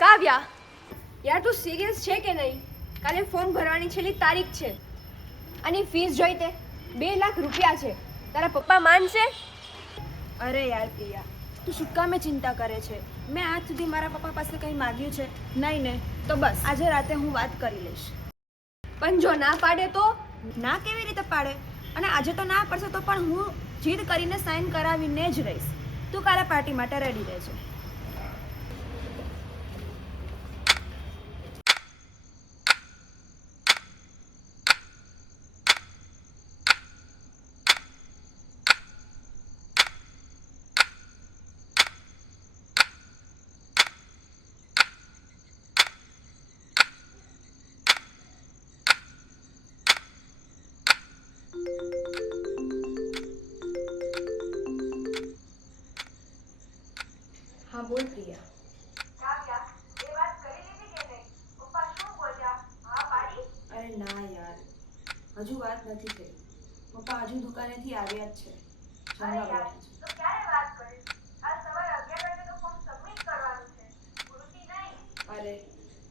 કાવ્યા, યાર તું સિરિયસ છે કે નહીં? કાલે ફોર્મ ભરવાની છેલ્લી તારીખ છે. આની ફીસ જોઈ તે 2 લાખ રૂપિયા છે. તારા પપ્પા માનશે? અરે યાર પ્રિયા, તું શું કામે ચિંતા કરે છે? મેં આજ સુધી મારા પપ્પા પાસે કંઈ માગ્યું છે નહીં ને? તો બસ આજે રાતે હું વાત કરી લઈશ. પણ જો ના પાડે તો? ના કેવી રીતે પાડે? અને આજે તો ના પડશે તો પણ હું જીદ કરીને સાઈન કરાવીને જ રહીશ. તું કાલે પાર્ટી માટે રેડી રહેજે. હા બોલ પ્રિયા. અરે ના યાર, હજુ વાત નથી થઈ. પપ્પા હજુ દુકાનેથી આવ્યા જ છે. જમવા બેઠા છે. અરે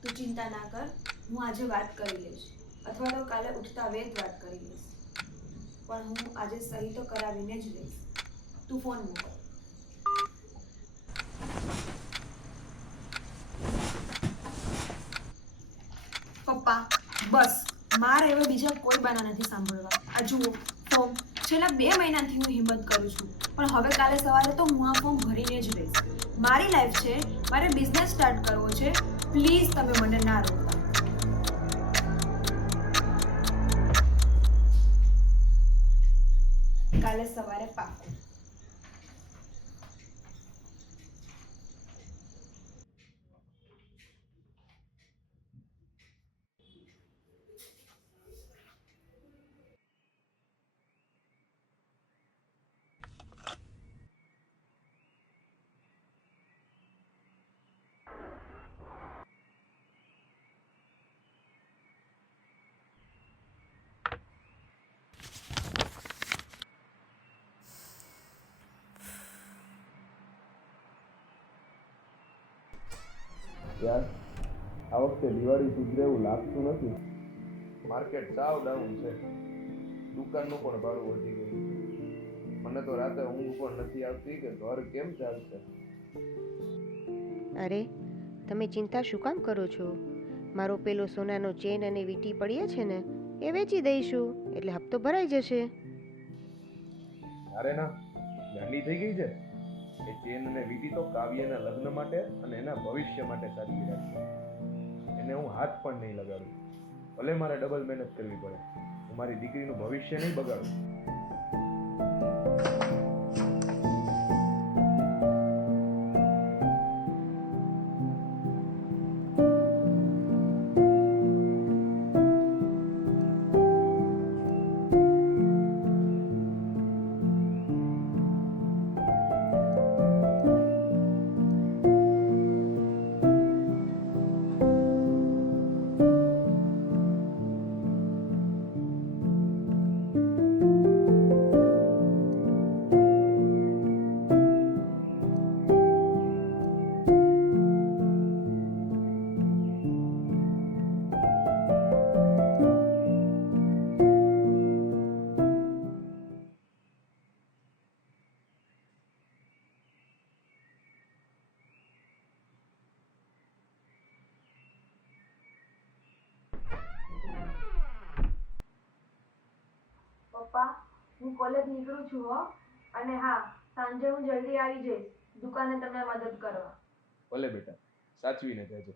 તું ચિંતા ના કર, હું આજે વાત કરી લઈશ, અથવા તો કાલે ઉઠતા વેત વાત કરી લઈશ. પણ હું આજે સહી તો કરાવીને જ લઈશ. તું ફોન મૂક. પપ્પા બસ, મારે હવે બીજા કોઈ બાના નથી સાંભળવા. આ જુઓ ફોર્મ, છેલ્લા 2 મહિનાથી હું હિંમત કરું છું, પણ હવે કાલે સવારે તો હું આ ફોર્મ ભરીને જ રહીશ. મારી લાઈફ છે, મારે બિઝનેસ સ્ટાર્ટ કરવો છે. પ્લીઝ તમે મને ના રોકતા. કાલે સવારે પાકું. યાર, આ વખતે દિવાળી સુધરે એવું લાગતું નથી. માર્કેટ સાવ ડાઉન છે. દુકાનનું પણ ભાડું વધી ગયું છે. મને તો રાતે ઊંઘ પણ નથી આવતી કે ઘર કેમ ચાલશે. અરે તમે ચિંતા શું કામ કરો છો? મારો પેલો સોનાનો ચેન અને વીંટી પડ્યા છે ને, એ વેચી દઈશું એટલે હપ્તો ભરાઈ જશે. અરે ના, ગાંડી થઈ ગઈ છે. એ ચેન અને વીંટી તો કાવ્યના લગ્ન માટે અને એના ભવિષ્ય માટે સાચવી રાખશે. એને હું હાથ પણ નહીં લગાડું. ભલે મારે ડબલ મહેનત કરવી પડે, હું મારી દીકરીનું ભવિષ્ય નહીં બગાડું. પપ્પા, હું કોલેજ નીકળું છું હો. અને હા, સાંજે હું જલ્દી આવી જઈશ દુકાને તમને મદદ કરવા. ભલે બેટા, સાચવીને જજો.